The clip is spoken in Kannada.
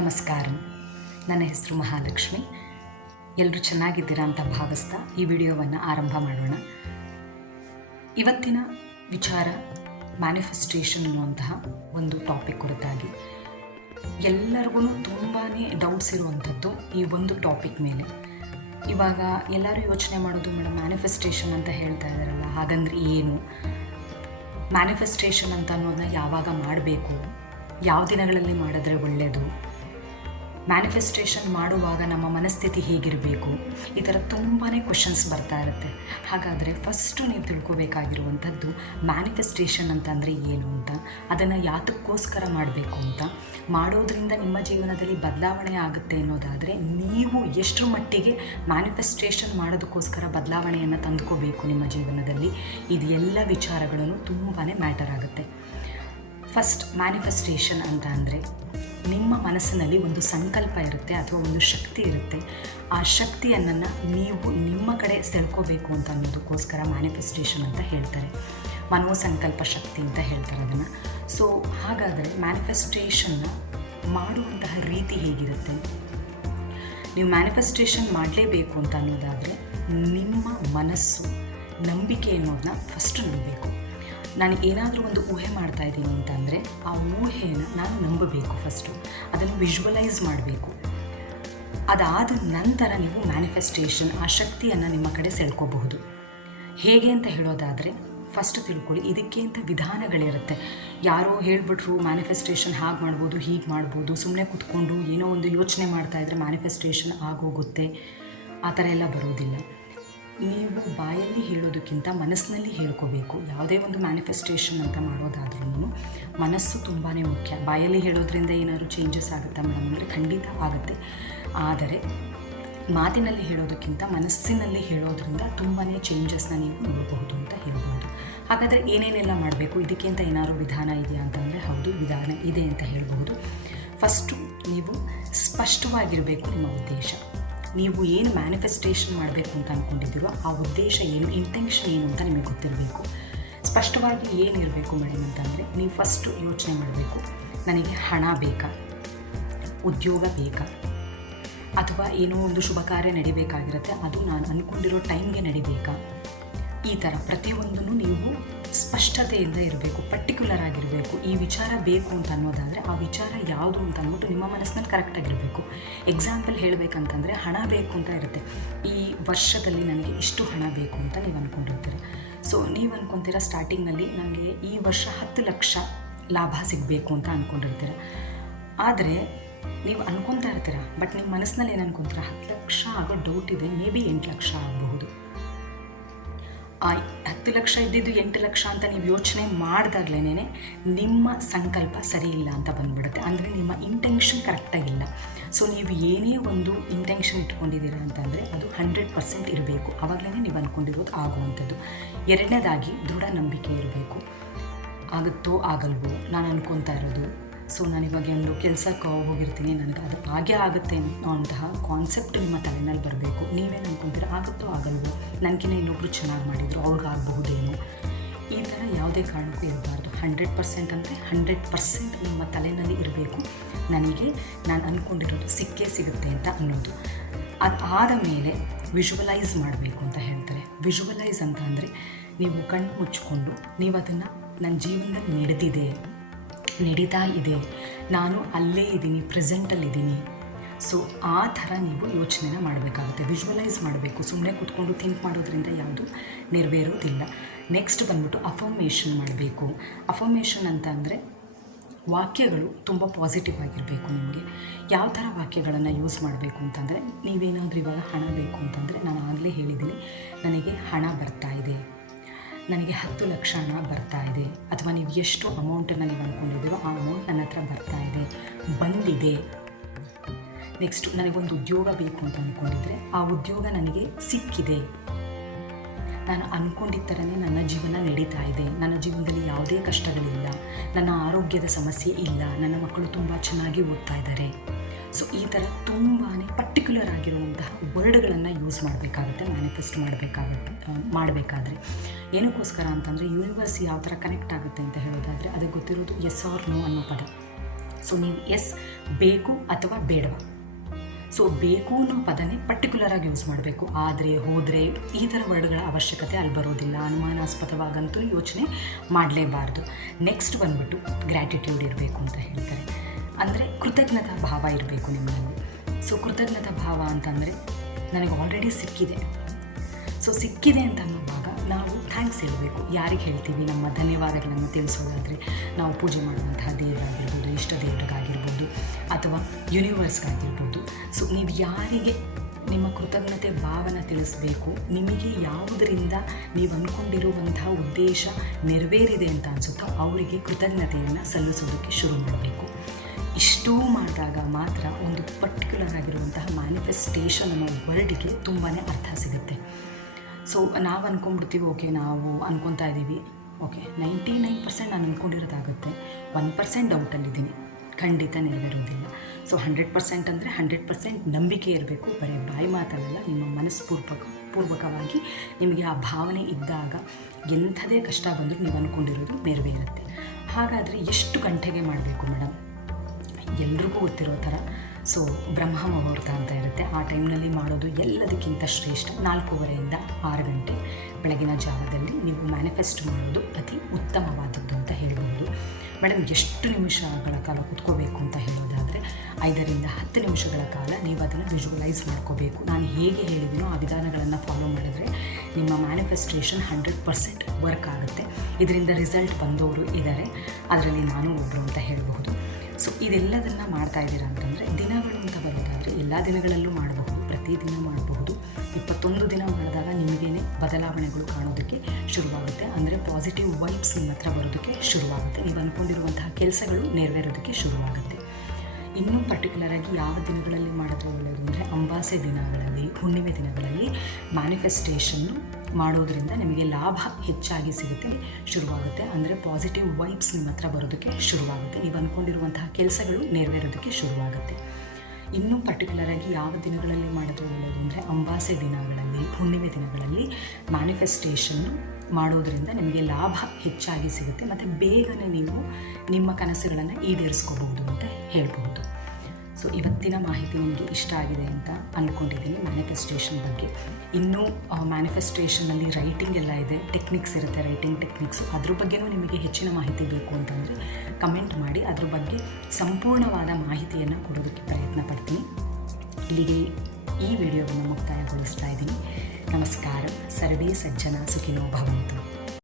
ನಮಸ್ಕಾರ. ನನ್ನ ಹೆಸರು ಮಹಾಲಕ್ಷ್ಮಿ. ಎಲ್ಲರೂ ಚೆನ್ನಾಗಿದ್ದೀರಾ ಅಂತ ಭಾವಿಸ್ತಾ ಈ ವಿಡಿಯೋವನ್ನು ಆರಂಭ ಮಾಡೋಣ. ಇವತ್ತಿನ ವಿಚಾರ ಮ್ಯಾನಿಫೆಸ್ಟೇಷನ್ ಅನ್ನುವಂತಹ ಒಂದು ಟಾಪಿಕ್ ಕುರಿತಾಗಿ. ಎಲ್ಲರಿಗೂ ತುಂಬಾ ಡೌಟ್ಸ್ ಇರುವಂಥದ್ದು ಈ ಒಂದು ಟಾಪಿಕ್ ಮೇಲೆ. ಇವಾಗ ಎಲ್ಲರೂ ಯೋಚನೆ ಮಾಡೋದು ಮೇಡಮ್ ಮ್ಯಾನಿಫೆಸ್ಟೇಷನ್ ಅಂತ ಹೇಳ್ತಾ ಇದ್ದಾರಲ್ಲ, ಹಾಗಂದ್ರೆ ಏನು? ಮ್ಯಾನಿಫೆಸ್ಟೇಷನ್ ಅಂತ ಅನ್ನೋದನ್ನ ಯಾವಾಗ ಮಾಡಬೇಕು? ಯಾವ ದಿನಗಳಲ್ಲಿ ಮಾಡಿದ್ರೆ ಒಳ್ಳೆಯದು ಮ್ಯಾನಿಫೆಸ್ಟೇಷನ್ ಮಾಡುವಾಗ ನಮ್ಮ ಮನಸ್ಥಿತಿ ಹೇಗಿರಬೇಕು? ಈ ಥರ ತುಂಬಾ ಕ್ವಶನ್ಸ್ ಬರ್ತಾ ಇರುತ್ತೆ. ಹಾಗಾದರೆ ಫಸ್ಟು ನೀವು ತಿಳ್ಕೊಬೇಕಾಗಿರುವಂಥದ್ದು ಮ್ಯಾನಿಫೆಸ್ಟೇಷನ್ ಅಂತಂದರೆ ಏನು ಅಂತ, ಅದನ್ನು ಯಾತಕ್ಕೋಸ್ಕರ ಮಾಡಬೇಕು ಅಂತ. ಮಾಡೋದ್ರಿಂದ ನಿಮ್ಮ ಜೀವನದಲ್ಲಿ ಬದಲಾವಣೆ ಆಗುತ್ತೆ ಅನ್ನೋದಾದರೆ ನೀವು ಎಷ್ಟರ ಮಟ್ಟಿಗೆ ಮ್ಯಾನಿಫೆಸ್ಟೇಷನ್ ಮಾಡೋದಕ್ಕೋಸ್ಕರ ಬದಲಾವಣೆಯನ್ನು ತಂದುಕೋಬೇಕು ನಿಮ್ಮ ಜೀವನದಲ್ಲಿ. ಇದು ಎಲ್ಲ ವಿಚಾರಗಳನ್ನು ತುಂಬಾ ಮ್ಯಾಟರ್ ಆಗುತ್ತೆ. ಫಸ್ಟ್ ಮ್ಯಾನಿಫೆಸ್ಟೇಷನ್ ಅಂತ ಅಂದರೆ ನಿಮ್ಮ ಮನಸ್ಸಿನಲ್ಲಿ ಒಂದು ಸಂಕಲ್ಪ ಇರುತ್ತೆ ಅಥವಾ ಒಂದು ಶಕ್ತಿ ಇರುತ್ತೆ. ಆ ಶಕ್ತಿಯನ್ನು ನೀವು ನಿಮ್ಮ ಕಡೆ ಸೆಳ್ಕೋಬೇಕು ಅಂತ ಅನ್ನೋದಕ್ಕೋಸ್ಕರ ಮ್ಯಾನಿಫೆಸ್ಟೇಷನ್ ಅಂತ ಹೇಳ್ತಾರೆ. ಮನೋಸಂಕಲ್ಪ ಶಕ್ತಿ ಅಂತ ಹೇಳ್ತಾರೆ ಅದನ್ನು. ಸೊ ಹಾಗಾದರೆ ಮ್ಯಾನಿಫೆಸ್ಟೇಷನ್ನ ಮಾಡುವಂತಹ ರೀತಿ ಹೇಗಿರುತ್ತೆ? ನೀವು ಮ್ಯಾನಿಫೆಸ್ಟೇಷನ್ ಮಾಡಲೇಬೇಕು ಅಂತ ಅನ್ನೋದಾದರೆ ನಿಮ್ಮ ಮನಸ್ಸು, ನಂಬಿಕೆ ಅನ್ನೋದನ್ನ ಫಸ್ಟ್ ನಂಬಬೇಕು. ನಾನು ಏನಾದರೂ ಒಂದು ಊಹೆ ಮಾಡ್ತಾ ಇದ್ದೀನಿ ಅಂತಂದರೆ, ಆ ಊಹೆಯನ್ನು ನಾನು ನಂಬಬೇಕು ಫಸ್ಟು ಅದನ್ನು ವಿಜುವಲೈಸ್ ಮಾಡಬೇಕು. ಅದಾದ ನಂತರ ನೀವು ಮ್ಯಾನಿಫೆಸ್ಟೇಷನ್ ಆ ಶಕ್ತಿಯನ್ನು ನಿಮ್ಮ ಕಡೆ ಸೆಳ್ಕೋಬಹುದು. ಹೇಗೆ ಅಂತ ಹೇಳೋದಾದರೆ ಫಸ್ಟ್ ತಿಳ್ಕೊಳ್ಳಿ, ಇದಕ್ಕೆ ಅಂತ ವಿಧಾನಗಳಿರುತ್ತೆ. ಯಾರೋ ಹೇಳ್ಬಿಟ್ರು ಮ್ಯಾನಿಫೆಸ್ಟೇಷನ್ ಹಾಗೆ ಮಾಡ್ಬೋದು, ಹೀಗೆ ಮಾಡ್ಬೋದು ಸುಮ್ಮನೆ ಕೂತ್ಕೊಂಡು ಏನೋ ಒಂದು ಯೋಚನೆ ಮಾಡ್ತಾ ಇದ್ದರೆ ಮ್ಯಾನಿಫೆಸ್ಟೇಷನ್ ಆಗೋಗುತ್ತೆ. ಆ ಥರ ಎಲ್ಲ ಬರೋದಿಲ್ಲ. ನೀವು ಬಾಯಲ್ಲಿ ಹೇಳೋದಕ್ಕಿಂತ ಮನಸ್ಸಿನಲ್ಲಿ ಹೇಳ್ಕೋಬೇಕು. ಯಾವುದೇ ಒಂದು ಮ್ಯಾನಿಫೆಸ್ಟೇಷನ್ ಅಂತ ಮಾಡೋದಾದ್ರೂ ಮನಸ್ಸು ತುಂಬಾ ಮುಖ್ಯ. ಬಾಯಲ್ಲಿ ಹೇಳೋದ್ರಿಂದ ಏನಾದರೂ ಚೇಂಜಸ್ ಆಗುತ್ತಾ ಮೇಡಮ್ ಅಂದರೆ ಖಂಡಿತ ಆಗುತ್ತೆ. ಆದರೆ ಮಾತಿನಲ್ಲಿ ಹೇಳೋದಕ್ಕಿಂತ ಮನಸ್ಸಿನಲ್ಲಿ ಹೇಳೋದ್ರಿಂದ ತುಂಬಾ ಚೇಂಜಸ್ನ ನೀವು ನೋಡಬಹುದು ಅಂತ ಹೇಳ್ಬೋದು. ಹಾಗಾದರೆ ಏನೇನೆಲ್ಲ ಮಾಡಬೇಕು? ಇದಕ್ಕೆ ಅಂತ ಏನಾದರೂ ವಿಧಾನ ಇದೆಯಾ ಅಂತಂದರೆ ಹೌದು, ವಿಧಾನ ಇದೆ ಅಂತ ಹೇಳ್ಬೋದು. ಫಸ್ಟು ನೀವು ಸ್ಪಷ್ಟವಾಗಿರಬೇಕು ನಿಮ್ಮ ಉದ್ದೇಶ. ನೀವು ಏನು ಮ್ಯಾನಿಫೆಸ್ಟೇಷನ್ ಮಾಡಬೇಕು ಅಂತ ಅಂದ್ಕೊಂಡಿದ್ದೀರೋ ಆ ಉದ್ದೇಶ ಏನು ಇಂಟೆನ್ಷನ್ ಏನು ಅಂತ ನಿಮಗೆ ಗೊತ್ತಿರಬೇಕು. ಸ್ಪಷ್ಟವಾಗಿ ಏನಿರಬೇಕು ಮೇಡಮ್ ಅಂತಂದರೆ ನೀವು ಫಸ್ಟು ಯೋಚನೆ ಮಾಡಬೇಕು, ನನಗೆ ಹಣ ಬೇಕಾ? ಉದ್ಯೋಗ ಬೇಕಾ? ಅಥವಾ ಏನೋ ಒಂದು ಶುಭ ಕಾರ್ಯ ನಡಿಬೇಕಾಗಿರುತ್ತೆ, ಅದು ನಾನು ಅಂದ್ಕೊಂಡಿರೋ ಟೈಮ್ಗೆ ನಡಿಬೇಕಾ? ಈ ಥರ ಪ್ರತಿಯೊಂದನ್ನು ನೀವು ಸ್ಪಷ್ಟತೆಯಿಂದ ಇರಬೇಕು ಪರ್ಟಿಕ್ಯುಲರ್ ಆಗಿರಬೇಕು. ಈ ವಿಚಾರ ಬೇಕು ಅಂತ ಅನ್ನೋದಾದರೆ ಆ ವಿಚಾರ ಯಾವುದು ಅಂತ ಅಂದ್ಬಿಟ್ಟು ನಿಮ್ಮ ಮನಸ್ಸಿನಲ್ಲಿ ಕರೆಕ್ಟಾಗಿರಬೇಕು ಎಕ್ಸಾಂಪಲ್ ಹೇಳಬೇಕಂತಂದರೆ ಹಣ ಬೇಕು ಅಂತ ಇರುತ್ತೆ. ಈ ವರ್ಷದಲ್ಲಿ ನನಗೆ ಇಷ್ಟು ಹಣ ಬೇಕು ಅಂತ ನೀವು ಅಂದ್ಕೊಂಡಿರ್ತೀರ ಸೊ ನೀವು ಅಂದ್ಕೊತೀರ ಸ್ಟಾರ್ಟಿಂಗ್ನಲ್ಲಿ ನನಗೆ ಈ ವರ್ಷ ಹತ್ತು ಲಕ್ಷ ಲಾಭ ಸಿಗಬೇಕು ಅಂತ ಅಂದ್ಕೊಂಡಿರ್ತೀರ ಆದರೆ ನೀವು ಅನ್ಕೊತಾ ಇರ್ತೀರ ಬಟ್ ನಿಮ್ಮ ಮನಸ್ಸಿನಲ್ಲಿ ಏನು ಅನ್ಕೊಂತೀರ? ಹತ್ತು ಲಕ್ಷ ಆಗೋ ಡೌಟ್ ಇದೆ ಮೇ ಬಿ ಎಂಟು ಲಕ್ಷ ಆಗಬಹುದು. ಹತ್ತು ಲಕ್ಷ ಇದ್ದಿದ್ದು ಎಂಟು ಲಕ್ಷ ಅಂತ ನೀವು ಯೋಚನೆ ಮಾಡಿದಾಗ್ಲೇ ನಿಮ್ಮ ಸಂಕಲ್ಪ ಸರಿ ಇಲ್ಲ ಅಂತ ಬಂದ್ಬಿಡುತ್ತೆ. ಅಂದರೆ ನಿಮ್ಮ ಇಂಟೆನ್ಷನ್ ಕರೆಕ್ಟಾಗಿಲ್ಲ ಸೊ ನೀವು ಏನೇ ಒಂದು ಇಂಟೆನ್ಷನ್ ಇಟ್ಕೊಂಡಿದ್ದೀರ ಅಂತಂದರೆ ಅದು ಹಂಡ್ರೆಡ್ ಪರ್ಸೆಂಟ್ ಇರಬೇಕು. ಆವಾಗಲೇ ನೀವು ಅಂದ್ಕೊಂಡಿರೋದು ಆಗುವಂಥದ್ದು. ಎರಡನೇದಾಗಿ ದೃಢ ನಂಬಿಕೆ ಇರಬೇಕು. ಆಗುತ್ತೋ ಆಗಲ್ವೋ ನಾನು ಅನ್ಕೊತಾ ಇರೋದು. ಸೊ ನಾನು ಇವಾಗ ಒಂದು ಕೆಲಸಕ್ಕೆ ಹೋಗಿರ್ತೀನಿ. ನನಗೆ ಅದು ಹಾಗೆ ಆಗುತ್ತೆ ಅನ್ನೋಂತಹ ಕಾನ್ಸೆಪ್ಟ್ ನಿಮ್ಮ ತಲೆನಲ್ಲಿ ಬರಬೇಕು. ನೀವೇನು ಅನ್ಕೊಂತೀರ, ಆಗುತ್ತೋ ಆಗಲ್ವೋ? ನನಗಿನ್ನ ಇನ್ನೊಬ್ರು ಚೆನ್ನಾಗಿ ಮಾಡಿದ್ರು, ಅವ್ರಿಗೆ ಆಗಬಹುದೇನೋ? ಈ ಥರ ಯಾವುದೇ ಕಾರಣಕ್ಕೂ ಇರಬಾರ್ದು. ಹಂಡ್ರೆಡ್ ಪರ್ಸೆಂಟ್ ಅಂದರೆ ಹಂಡ್ರೆಡ್ ಪರ್ಸೆಂಟ್ ನಿಮ್ಮ ತಲೆಯಲ್ಲಿ ಇರಬೇಕು. ನನಗೆ, ನಾನು ಅಂದ್ಕೊಂಡಿರೋದು ಸಿಕ್ಕೇ ಸಿಗುತ್ತೆ ಅಂತ ಅನ್ನೋದು. ಅದು ಆದ ಮೇಲೆ ವಿಜುವಲೈಸ್ ಮಾಡಬೇಕು ಅಂತ ಹೇಳ್ತಾರೆ. ವಿಜುವಲೈಸ್ ಅಂತ ಅಂದರೆ ನೀವು ಕಣ್ಣು ಮುಚ್ಚಿಕೊಂಡು ನೀವು ಅದನ್ನು ನನ್ನ ಜೀವನದಲ್ಲಿ ನಡೆದಿದೆ. ನಡೀತಾ ಇದೆ. ನಾನು ಅಲ್ಲೇ ಇದ್ದೀನಿ ಪ್ರೆಸೆಂಟಲ್ಲಿದ್ದೀನಿ ಸೊ ಆ ಥರ ನೀವು ಯೋಚನೆನ ಮಾಡಬೇಕಾಗುತ್ತೆ. ವಿಜುವಲೈಸ್ ಮಾಡಬೇಕು. ಸುಮ್ಮನೆ ಕೂತ್ಕೊಂಡು ಥಿಂಕ್ ಮಾಡೋದ್ರಿಂದ ಯಾವುದು ನೆರವೇರೋದಿಲ್ಲ. ನೆಕ್ಸ್ಟ್ ಬಂದ್ಬಿಟ್ಟು ಅಫರ್ಮೇಷನ್ ಮಾಡಬೇಕು. ಅಫರ್ಮೇಷನ್ ಅಂತ ಅಂದರೆ ವಾಕ್ಯಗಳು ತುಂಬ ಪಾಸಿಟಿವ್ ಆಗಿರಬೇಕು ನಿಮಗೆ. ಯಾವ ಥರ ವಾಕ್ಯಗಳನ್ನು ಯೂಸ್ ಮಾಡಬೇಕು ಅಂತಂದರೆ, ನೀವೇನಾದರೂ ಇವಾಗ ಹಣ ಬೇಕು ಅಂತಂದರೆ, ನಾನು ಆಗಲೇ ಹೇಳಿದ್ದೀನಿ. ನನಗೆ ಹಣ ಬರ್ತಾ ಇದೆ. ನನಗೆ ಹತ್ತು ಲಕ್ಷ ಹಣ ಬರ್ತಾ ಇದೆ. ಅಥವಾ ನೀವು ಎಷ್ಟು ಅಮೌಂಟನ್ನು ನೀವು ಅಂದ್ಕೊಂಡಿದ್ದೀರೋ ಆ ಅಮೌಂಟ್ ನನ್ನ ಹತ್ರ ಬರ್ತಾ ಇದೆ. ಬಂದಿದೆ. ನೆಕ್ಸ್ಟ್ ನನಗೊಂದು ಉದ್ಯೋಗ ಬೇಕು ಅಂತ ಅಂದ್ಕೊಂಡಿದ್ರೆ ಆ ಉದ್ಯೋಗ ನನಗೆ ಸಿಕ್ಕಿದೆ. ನಾನು ಅಂದ್ಕೊಂಡಿದ್ದ ಥರನೇ ನನ್ನ ಜೀವನ ನಡೀತಾ ಇದೆ. ನನ್ನ ಜೀವನದಲ್ಲಿ ಯಾವುದೇ ಕಷ್ಟಗಳಿಲ್ಲ. ನನ್ನ ಆರೋಗ್ಯದ ಸಮಸ್ಯೆ ಇಲ್ಲ. ನನ್ನ ಮಕ್ಕಳು ತುಂಬ ಚೆನ್ನಾಗಿ ಓದ್ತಾ ಇದ್ದಾರೆ. ಸೊ ಈ ಥರ ತುಂಬಾ ಪರ್ಟಿಕ್ಯುಲರ್ ಆಗಿರುವಂತಹ ವರ್ಡ್ಗಳನ್ನು ಯೂಸ್ ಮಾಡಬೇಕಾಗುತ್ತೆ ಮ್ಯಾನಿಫೆಸ್ಟ್ ಮಾಡಬೇಕಾಗುತ್ತೆ ಮಾಡಬೇಕಾದ್ರೆ. ಏನಕ್ಕೋಸ್ಕರ ಅಂತಂದರೆ ಯೂನಿವರ್ಸ್ ಯಾವ ಥರ ಕನೆಕ್ಟ್ ಆಗುತ್ತೆ ಅಂತ ಹೇಳೋದಾದರೆ, ಅದಕ್ಕೆ ಗೊತ್ತಿರೋದು ಎಸ್ ಆರ್ ನೋ ಅನ್ನೋ ಪದ. ಸೊ ನೀವು ಎಸ್ ಬೇಕು ಅಥವಾ ಬೇಡವಾ? ಸೊ ಬೇಕು ಅನ್ನೋ ಪದನೇ ಪರ್ಟಿಕ್ಯುಲರ್ ಆಗಿ ಯೂಸ್ ಮಾಡಬೇಕು. ಆದರೆ, ಹೋದರೆ ಈ ಥರ ವರ್ಡ್ಗಳ ಅವಶ್ಯಕತೆ ಅಲ್ಲಿ ಬರೋದಿಲ್ಲ. ಅನುಮಾನಾಸ್ಪದವಾಗಂತೂ ಯೋಚನೆ ಮಾಡಲೇಬಾರ್ದು. ನೆಕ್ಸ್ಟ್ ಬಂದ್ಬಿಟ್ಟು ಗ್ರ್ಯಾಟಿಟ್ಯೂಡ್ ಇರಬೇಕು ಅಂತ ಹೇಳ್ತಾರೆ. ಅಂದರೆ ಕೃತಜ್ಞತಾ ಭಾವ ಇರಬೇಕು ನಿಮ್ಮಲ್ಲಿ. ಸೊ ಕೃತಜ್ಞತಾ ಭಾವ ಅಂತಂದರೆ ನನಗೆ ಆಲ್ರೆಡಿ ಸಿಕ್ಕಿದೆ. ಸೊ ಸಿಕ್ಕಿದೆ ಅಂತ ಅನ್ನೋವಾಗ ನಾವು ಥ್ಯಾಂಕ್ಸ್ ಹೇಳಬೇಕು. ಯಾರಿಗೆ ಹೇಳ್ತೀವಿ? ನಮ್ಮ ಧನ್ಯವಾದಗಳನ್ನು ತಿಳಿಸೋದಾದರೆ ನಾವು ಪೂಜೆ ಮಾಡುವಂತಹ ದೇವರಾಗಿರ್ಬೋದು, ಇಷ್ಟ ದೇವರಿಗಾಗಿರ್ಬೋದು ಅಥವಾ ಯೂನಿವರ್ಸ್ಗಾಗಿರ್ಬೋದು ಸೊ ನೀವು ಯಾರಿಗೆ ನಿಮ್ಮ ಕೃತಜ್ಞತೆ, ಭಾವನ ತಿಳಿಸ್ಬೇಕು, ನಿಮಗೆ ಯಾವುದರಿಂದ ನೀವು ಅಂದ್ಕೊಂಡಿರುವಂತಹ ಉದ್ದೇಶ ನೆರವೇರಿದೆ ಅಂತ ಅನಿಸುತ್ತೋ ಅವರಿಗೆ ಕೃತಜ್ಞತೆಯನ್ನು ಸಲ್ಲಿಸೋದಕ್ಕೆ ಶುರು ಮಾಡಬೇಕು. ಇಷ್ಟೂ ಮಾಡಿದಾಗ ಮಾತ್ರ ಒಂದು ಪರ್ಟಿಕ್ಯುಲರ್ ಆಗಿರುವಂತಹ ಮ್ಯಾನಿಫೆಸ್ಟೇಷನ್ ಅನ್ನೋ ವರ್ಡಿಗೆ ತುಂಬಾ ಅರ್ಥ ಸಿಗುತ್ತೆ. ಸೊ ನಾವು ಅಂದ್ಕೊಂಡ್ಬಿಡ್ತೀವಿ ಓಕೆ ನಾವು ಅಂದ್ಕೊತಾ ಇದ್ದೀವಿ ಓಕೆ ನೈಂಟಿ ನೈನ್ ಪರ್ಸೆಂಟ್ ನಾನು ಅಂದ್ಕೊಂಡಿರೋದಾಗುತ್ತೆ ಒನ್ ಪರ್ಸೆಂಟ್ ಡೌಟಲ್ಲಿದ್ದೀನಿ ಖಂಡಿತ ನೆರವೇರೋದಿಲ್ಲ ಸೊ ಹಂಡ್ರೆಡ್ ಪರ್ಸೆಂಟ್ ಅಂದರೆ ಹಂಡ್ರೆಡ್ ಪರ್ಸೆಂಟ್ ನಂಬಿಕೆ ಇರಬೇಕು. ಬರೀ ಬಾಯಿ ಮಾತಲ್ಲ ನಿಮ್ಮ ಮನಸ್ಪೂರ್ವಕ, ಪೂರ್ವಕವಾಗಿ ನಿಮಗೆ ಆ ಭಾವನೆ ಇದ್ದಾಗ ಎಂಥದೇ ಕಷ್ಟ ಬಂದರೂ ನೀವು ಅಂದ್ಕೊಂಡಿರೋದು ನೆರವೇರುತ್ತೆ. ಹಾಗಾದರೆ ಎಷ್ಟು ಗಂಟೆಗೆ ಮಾಡಬೇಕು ಮೇಡಮ್ ಎಲ್ರಿಗೂ ಗೊತ್ತಿರೋ ಥರ ಸೊ ಬ್ರಹ್ಮ ಮುಹೂರ್ತ ಅಂತ ಇರುತ್ತೆ. ಆ ಟೈಮ್ನಲ್ಲಿ ಮಾಡೋದು ಎಲ್ಲದಕ್ಕಿಂತ ಶ್ರೇಷ್ಠ. ನಾಲ್ಕೂವರೆಯಿಂದ ಆರು ಗಂಟೆ ಬೆಳಗಿನ ಜಾವದಲ್ಲಿ ನೀವು ಮ್ಯಾನಿಫೆಸ್ಟ್ ಮಾಡೋದು ಅತಿ ಉತ್ತಮವಾದದ್ದು ಅಂತ ಹೇಳ್ಬೋದು. ಮೇಡಮ್, ಎಷ್ಟು ನಿಮಿಷಗಳ ಕಾಲ ಕುತ್ಕೋಬೇಕು ಅಂತ ಹೇಳೋದಾದರೆ, ಐದರಿಂದ ಹತ್ತು ನಿಮಿಷಗಳ ಕಾಲ ನೀವು ಅದನ್ನು ವಿಜುವಲೈಸ್ ಮಾಡ್ಕೋಬೇಕು. ನಾನು ಹೇಗೆ ಹೇಳಿದ್ದೀನೋ ಆ ವಿಧಾನಗಳನ್ನು ಫಾಲೋ ಮಾಡಿದ್ರೆ ನಿಮ್ಮ ಮ್ಯಾನಿಫೆಸ್ಟೇಷನ್ ಹಂಡ್ರೆಡ್ ಪರ್ಸೆಂಟ್ ವರ್ಕ್ ಆಗುತ್ತೆ. ಇದರಿಂದ ರಿಸಲ್ಟ್ ಬಂದವರು ಇದ್ದಾರೆ. ಅದರಲ್ಲಿ ನಾನು ಒಬ್ಬರು ಅಂತ ಹೇಳಬಹುದು. ಸೊ ಇದೆಲ್ಲದನ್ನು ಮಾಡ್ತಾ ಇದ್ದೀರಾ ಅಂತಂದರೆ ದಿನಗಳು ಅಂತ ಬರೋದಾದರೆ ಎಲ್ಲ ದಿನಗಳಲ್ಲೂ ಮಾಡಬಹುದು ಪ್ರತಿದಿನ ಮಾಡಬಹುದು. ಇಪ್ಪತ್ತೊಂದು ದಿನ ಮಾಡಿದಾಗ ನಿಮಗೇನೆ ಬದಲಾವಣೆಗಳು ಕಾಣೋದಕ್ಕೆ ಶುರುವಾಗುತ್ತೆ. ಅಂದರೆ ಪಾಸಿಟಿವ್ ವೈಬ್ಸ್ ನಿಮ್ಮ ಹತ್ರ ಬರೋದಕ್ಕೆ ಶುರುವಾಗುತ್ತೆ. ನೀವು ಅಂದ್ಕೊಂಡಿರುವಂತಹ ಕೆಲಸಗಳು ನೆರವೇರೋದಕ್ಕೆ ಶುರುವಾಗುತ್ತೆ. ಇನ್ನೂ ಪರ್ಟಿಕ್ಯುಲರಾಗಿ ಯಾವ ದಿನಗಳಲ್ಲಿ ಮಾಡೋದು ಒಳ್ಳೆಯದು ಅಂದರೆ ಅಂಬಾಸೆ ದಿನಗಳಲ್ಲಿ, ಹುಣ್ಣಿಮೆ ದಿನಗಳಲ್ಲಿ ಮ್ಯಾನಿಫೆಸ್ಟೇಷನ್ನು ಮಾಡೋದರಿಂದ ನಿಮಗೆ ಲಾಭ ಹೆಚ್ಚಾಗಿ ಸಿಗುತ್ತೆ, ಶುರುವಾಗುತ್ತೆ. ಅಂದರೆ ಪಾಸಿಟಿವ್ ವೈಬ್ಸ್ ನಿಮ್ಮ ಹತ್ರ ಬರೋದಕ್ಕೆ ಶುರುವಾಗುತ್ತೆ. ನೀವು ಅಂದ್ಕೊಂಡಿರುವಂತಹ ಕೆಲಸಗಳು ನೆರವೇರೋದಕ್ಕೆ ಶುರುವಾಗುತ್ತೆ. ಇನ್ನೂ ಪರ್ಟಿಕ್ಯುಲರಾಗಿ ಯಾವ ದಿನಗಳಲ್ಲಿ ಮಾಡೋದು ಒಳ್ಳೆಯದು ಅಂದರೆ ಅಂಬಾಸೆ ದಿನಗಳಲ್ಲಿ, ಹುಣ್ಣಿಮೆ ದಿನಗಳಲ್ಲಿ ಮ್ಯಾನಿಫೆಸ್ಟೇಷನ್ನು ಮಾಡೋದರಿಂದ ನಿಮಗೆ ಲಾಭ ಹೆಚ್ಚಾಗಿ ಸಿಗುತ್ತೆ. ಮತ್ತು ಬೇಗನೆ ನೀವು ನಿಮ್ಮ ಕನಸುಗಳನ್ನು ಈಡೇರಿಸ್ಕೋಬಹುದು ಅಂತ ಹೇಳ್ಬೋದು ಸೊ ಇವತ್ತಿನ ಮಾಹಿತಿ ನಿಮಗೆ ಇಷ್ಟ ಆಗಿದೆ ಅಂತ ಅಂದ್ಕೊಂಡಿದ್ದೀನಿ ಮ್ಯಾನಿಫೆಸ್ಟೇಷನ್ ಬಗ್ಗೆ. ಇನ್ನೂ ಮ್ಯಾನಿಫೆಸ್ಟೇಷನಲ್ಲಿ ರೈಟಿಂಗ್ ಎಲ್ಲ ಇದೆ. ಟೆಕ್ನಿಕ್ಸ್ ಇರುತ್ತೆ ರೈಟಿಂಗ್ ಟೆಕ್ನಿಕ್ಸು ಅದ್ರ ಬಗ್ಗೆನೂ ನಿಮಗೆ ಹೆಚ್ಚಿನ ಮಾಹಿತಿ ಬೇಕು ಅಂತಂದರೆ ಕಮೆಂಟ್ ಮಾಡಿ. ಅದ್ರ ಬಗ್ಗೆ ಸಂಪೂರ್ಣವಾದ ಮಾಹಿತಿಯನ್ನು ಕೊಡೋದಕ್ಕೆ ಪ್ರಯತ್ನ ಪಡ್ತೀನಿ. ಇಲ್ಲಿಗೆ ಈ ವಿಡಿಯೋವನ್ನು ಮುಕ್ತಾಯಗೊಳಿಸ್ತಾ ಇದ್ದೀನಿ. నమస్కారం. సర్వే సజ్జన సుఖినో భవంతు.